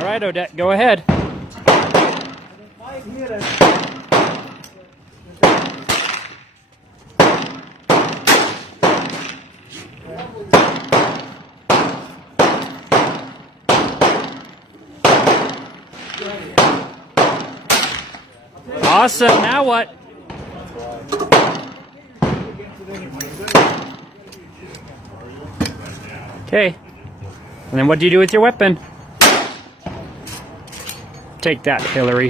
All right, Odette, go ahead. Awesome, now what? Okay, and then what do you do with your weapon? Take that, Hillary.